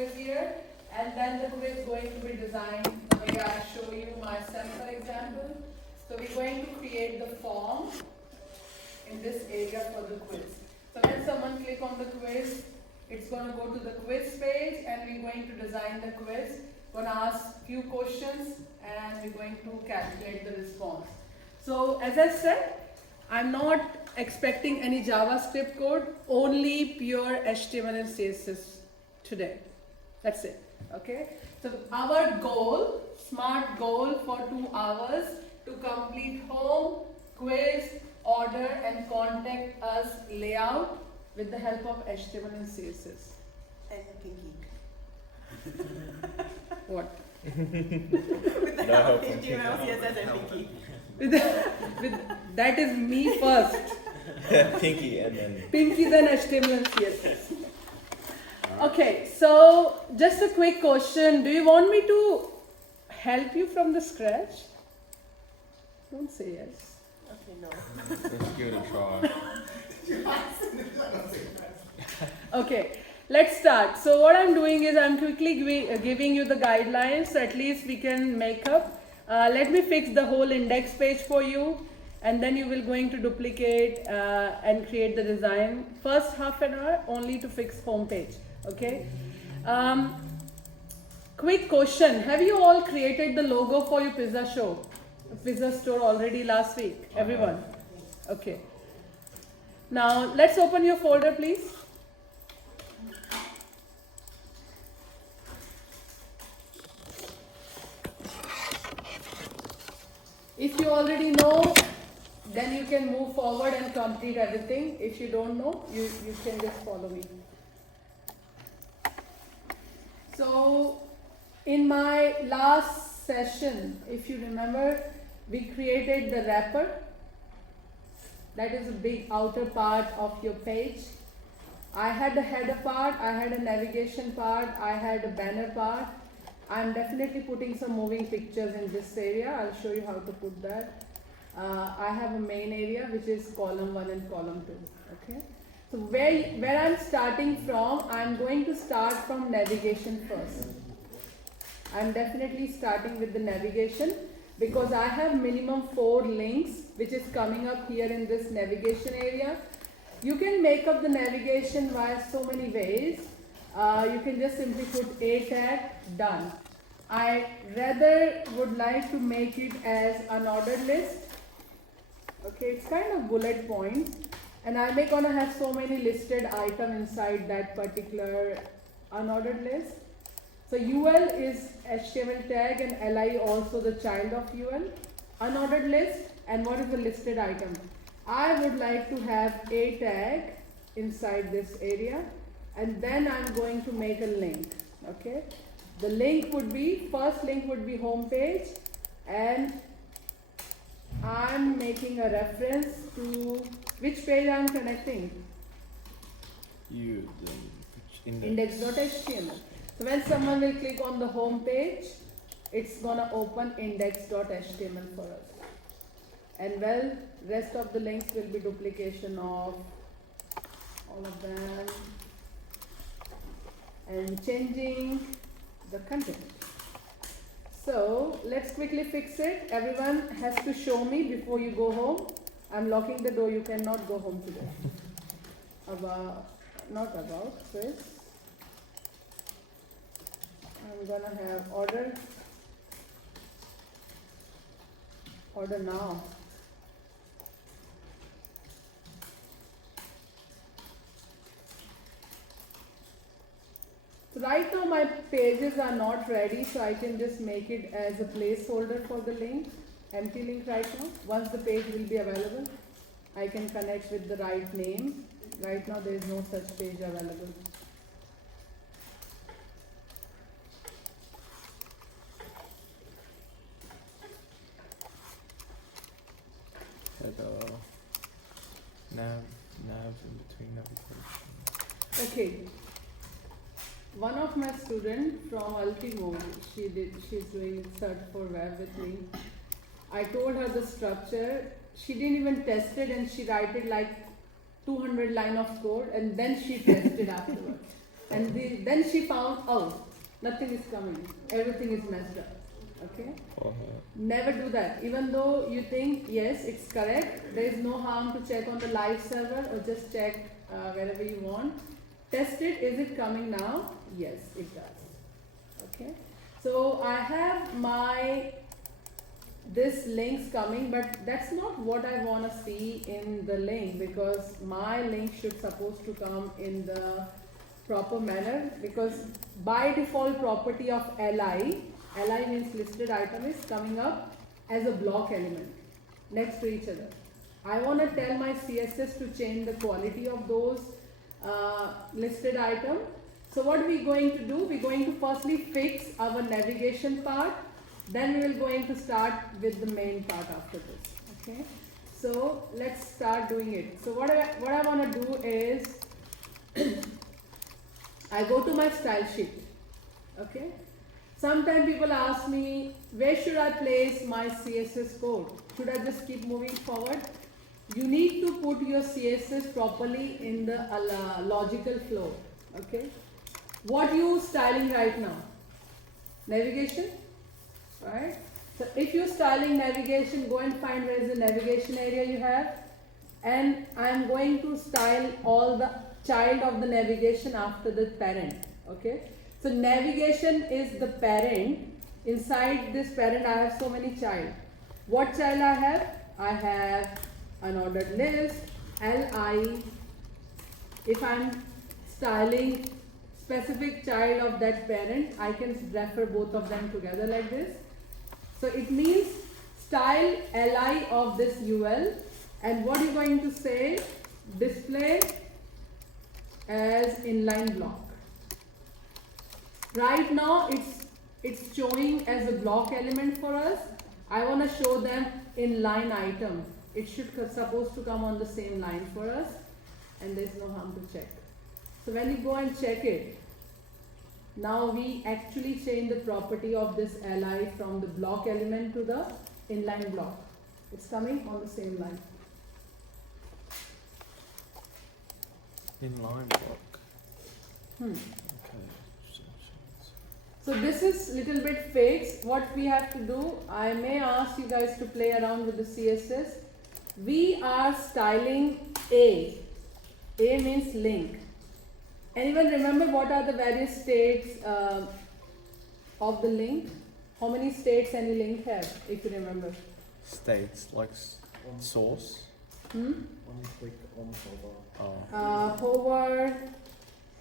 quiz here, and then the quiz is going to be designed the way I show you my sample example. So we're going to create the form in this area for the quiz. So when someone click on the quiz, it's going to go to the quiz page, and we're going to design the quiz. Going to ask few questions, and we're going to calculate the response. So as I said, I'm not expecting any JavaScript code, only pure HTML and CSS today. That's it. Okay. So our goal, smart goal for 2 hours to complete home, quiz, order, and contact us layout with the help of HTML and CSS. And Pinky. What? With the help of HTML, CSS, and Pinky. That is me first. Pinky and then Pinky, then HTML and CSS. Okay, so just a quick question. Do you want me to help you from the scratch? Don't say yes. Okay, no. let's give it a try. Okay, let's start. So what I'm doing is I'm quickly giving you the guidelines, so at least we can make up. Let me fix the whole index page for you, and then you will going to duplicate and create the design. First half an hour only to fix home page. Okay. Quick question: have you all created the logo for your pizza store already last week? Everyone? Okay. Now let's open your folder, please. If you already know, then you can move forward and complete everything. If you don't know, you can just follow me. So, in my last session, if you remember, we created the wrapper. That is a big outer part of your page. I had a header part, I had a navigation part, I had a banner part. I'm definitely putting some moving pictures in this area. I'll show you how to put that. I have a main area which is column 1 and column 2. Okay. So where I'm starting from, I'm going to start from navigation first. I'm definitely starting with the navigation because I have minimum 4 links which is coming up here in this navigation area. You can make up the navigation via so many ways. You can just simply put a tag, done. I rather would like to make it as unordered list. Okay, it's kind of bullet points, and I'm gonna have so many listed items inside that particular unordered list. So UL is HTML tag and LI also the child of UL. Unordered list, and what is the listed item? I would like to have a tag inside this area, and then I'm going to make a link. Okay, the link would be, first link would be home page, and I'm making a reference to which page I'm connecting. Index.html. So when someone will click on the home page, it's gonna open index.html for us. And well, rest of the links will be duplication of all of them and changing the content. So let's quickly fix it. Everyone has to show me before you go home. I'm locking the door. You cannot go home today. Quiz. I'm gonna have order now. So right now my pages are not ready, so I can just make it as a placeholder for the link, empty link right now. Once the page will be available, I can connect with the right name. Right now there is no such page available. Navs in between navigation. Okay. One of my students from Ultimo, she's doing search for web with me. I told her the structure. She didn't even test it, and she wrote it like 200 line of code, and then she tested afterwards. And then she found, oh, nothing is coming, everything is messed up. Okay? Never do that. Even though you think, yes, it's correct, there is no harm to check on the live server or just check wherever you want. Test it, is it coming now? Yes, it does. Okay? So I have this links coming, but that's not what I want to see in the link, because my link should supposed to come in the proper manner, because by default property of li means listed item, is coming up as a block element next to each other. I want to tell my CSS to change the quality of those listed item. So what we going to do, we're going to firstly fix our navigation part, then we will going to start with the main part after this. Okay, so let's start doing it. So what I want to do is I go to my style sheet. Okay, sometimes people ask me, where should I place my CSS code? Should I just keep moving forward? You need to put your CSS properly in the logical flow. Okay, what you styling right now? Navigation, right? So if you're styling navigation, go and find where is the navigation area you have, and I'm going to style all the child of the navigation after the parent. Okay, so navigation is the parent. Inside this parent I have so many child. What child I have? I have unordered list, li. If I'm styling specific child of that parent, I can refer both of them together like this. So it means style li of this ul, and what you're going to say, display as inline block. Right now it's showing as a block element for us. I want to show them in line item. It should supposed to come on the same line for us, and there's no harm to check. So when you go and check it, now we actually change the property of this li from the block element to the inline block. It's coming on the same line. Inline block. Okay. So this is little bit fixed. What we have to do, I may ask you guys to play around with the CSS. We are styling A. A means link. Anyone remember what are the various states of the link? How many states any link have, if you remember? States, like source. Hmm? When you click on hover. Hover,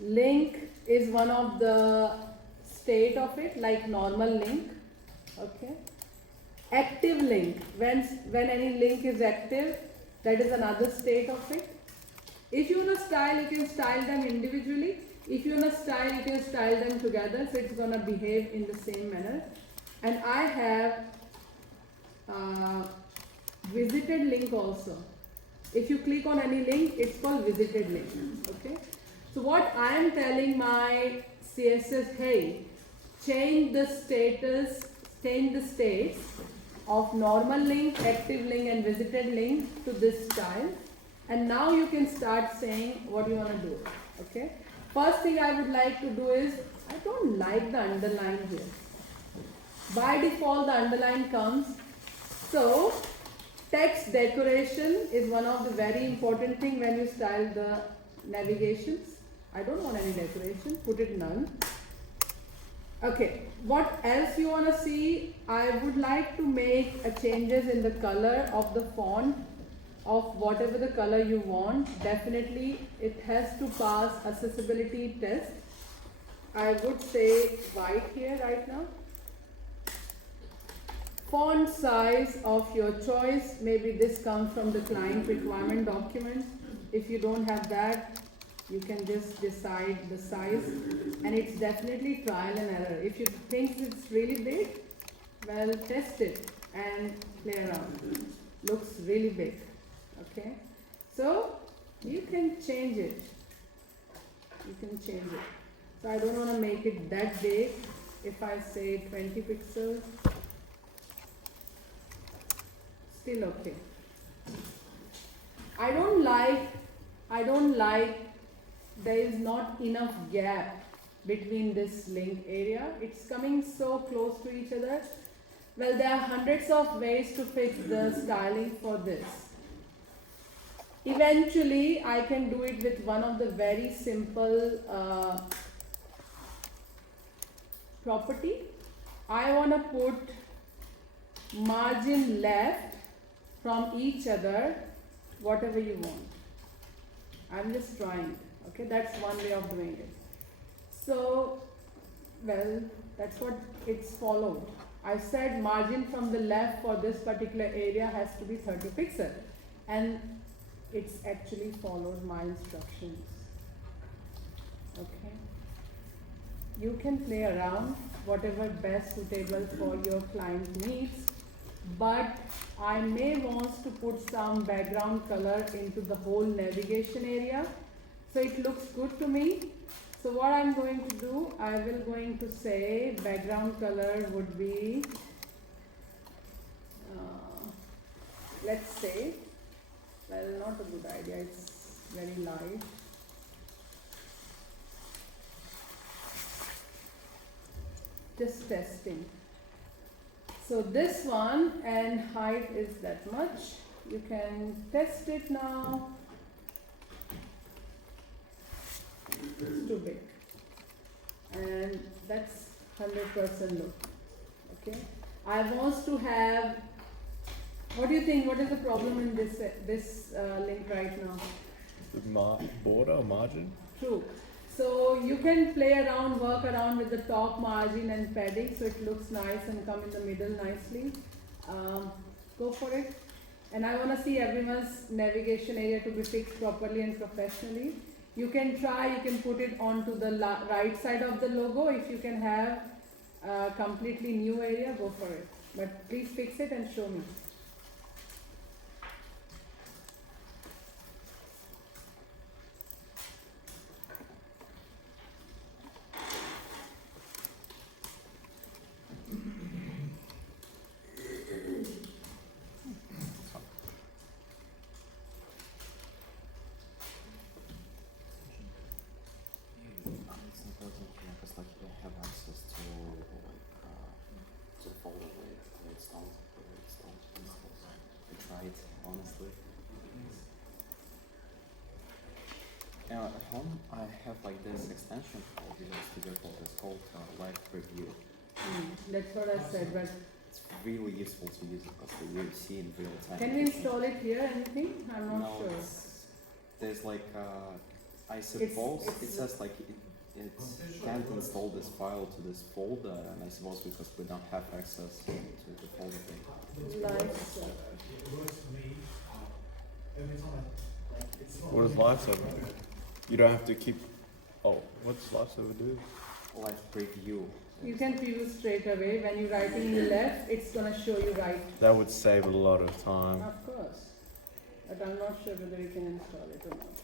link is one of the state of it, like normal link. Okay. Active link, when any link is active, that is another state of it. If you want to style, you can style them individually. If you want to style, you can style them together, so it's going to behave in the same manner. And I have visited link also. If you click on any link, it's called visited link. Okay. So what I am telling my CSS, hey, change the status, change the states of normal link, active link and visited link to this style. And now you can start saying what you want to do. Okay. First thing I would like to do is, I don't like the underline here. By default the underline comes. So text decoration is one of the very important thing when you style the navigations. I don't want any decoration, put it none. Okay, what else you want to see? I would like to make changes in the color of the font of whatever the color you want. Definitely it has to pass accessibility test. I would say white here right now. Font size of your choice, maybe this comes from the client requirement document. If you don't have that, you can just decide the size, and it's definitely trial and error. If you think it's really big, well, test it and play around. Looks really big. Okay, so you can change it. You can change it. So I don't want to make it that big. If I say 20 pixels, still okay. I don't like there is not enough gap between this link area. It's coming so close to each other. Well, there are hundreds of ways to fix the styling for this. Eventually, I can do it with one of the very simple property. I want to put margin left from each other, whatever you want. I'm just trying, okay? That's one way of doing it. So, well, that's what it's followed. I said margin from the left for this particular area has to be 30 pixels, and it's actually followed my instructions. Okay. You can play around whatever best suitable for your client needs, but I may want to put some background color into the whole navigation area so it looks good to me. So what I'm going to do, I will going to say background color would be, let's say, well, not a good idea, it's very light. Just testing. So this one, and height is that much. You can test it now. It's too big. And that's 100% look. Okay. I want to have, what do you think? What is the problem in this link right now? The border or margin? True. So you can play around, work around with the top margin and padding so it looks nice and come in the middle nicely. Go for it. And I want to see everyone's navigation area to be fixed properly and professionally. You can try, you can put it onto the right side of the logo. If you can have a completely new area, go for it. But please fix it and show me. At home, I have like this extension called it's called Live Preview. That's what I said, but It's really useful to use it because you see in real time. can we install it here, anything? I'm not No, sure. there's like, I suppose it says like it can't install this file to this folder, and I suppose because we don't have access to the folder thing. Live. What is lifesaver? You don't have to keep. Oh, what's lifesaver do? Live Preview. You can preview straight away. When you're writing in the left, it's going to show you right. That would save a lot of time. Of course. But I'm not sure whether you can install it or not.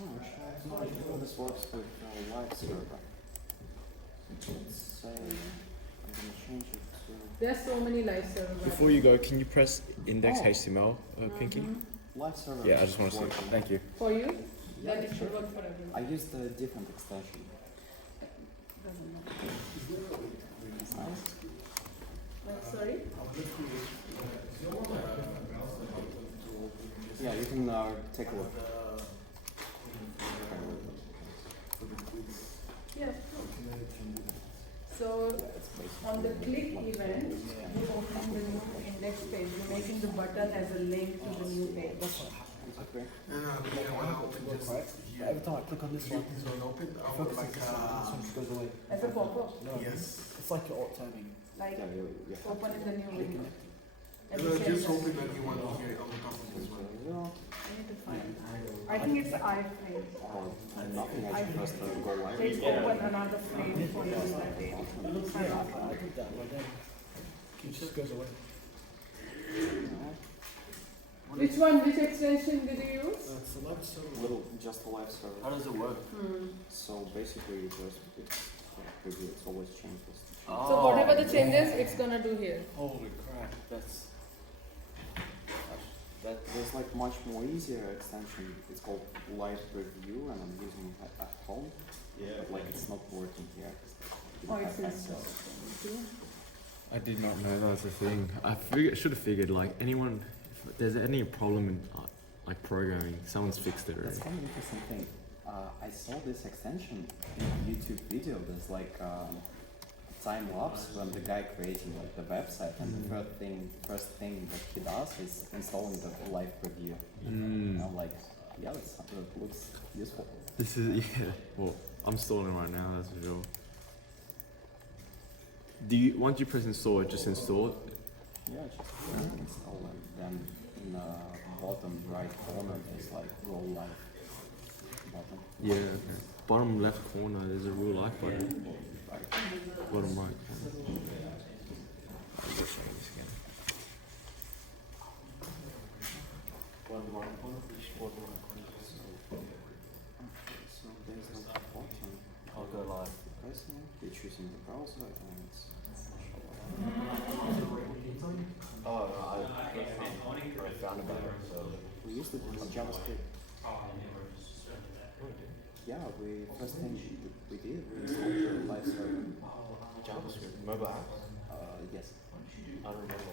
Oh, I'm not sure how this works with live server. Let's say I'm gonna change it to. There's so many live servers. Before you go, can you press index Oh. HTML, Pinky? Live server. Yeah, I just want to see. working. Thank you. For you? Yeah, Then it should sure. work for everyone. I used a different extension. Doesn't matter. It's nice. Sorry? Yeah, you can take a look. Yeah. So on the click event, you open the new index page. You're making the button as a link to the new page. It's okay. Every time I click on this one, I focus on this one just goes away. As a pop-up, No, it's like you're alt-tabbing. like Yeah, you have open in the new window. At And the then same just time. open a new one on here on the company as well. Yeah. I need to find it. I think it's the iframe. Or nothing, I just press the go live. Let's open another frame for you in that day. I did that, but then it just goes away. Which one, which extension did you use? It's a live server. Little, just a live server. How does it work? So basically, it's preview. It's always changes. So whatever the changes, it's gonna do here. Holy crap, that's... There's like much more easier extension. It's called Live Preview, and I'm using it at home. it's not working here. Oh, You it have says access. I did not know that was a thing. Should have figured like anyone, if there's any problem in like programming, someone's fixed it already. That's kind of interesting thing. I saw this extension in a YouTube video. There's like time lapse when the guy creating like the website, and the first thing that he does is installing the live preview. And I'm like, yeah, that looks useful. This is yeah. Well, I'm installing it right now. That's for sure. Do you once you press install, it just install it? Yeah, just install it. Then in the bottom right corner there's like go live button. Yeah. Okay. Bottom left corner, there's a real life button. Right. Bottom right. So there's no button. I'll go live. Pressing, you're choosing the browser, and it's Oh, no, I found about it, so. we used it in JavaScript. Yeah, we first thing we did we installed the live server. JavaScript, mobile apps? Yes. I don't remember.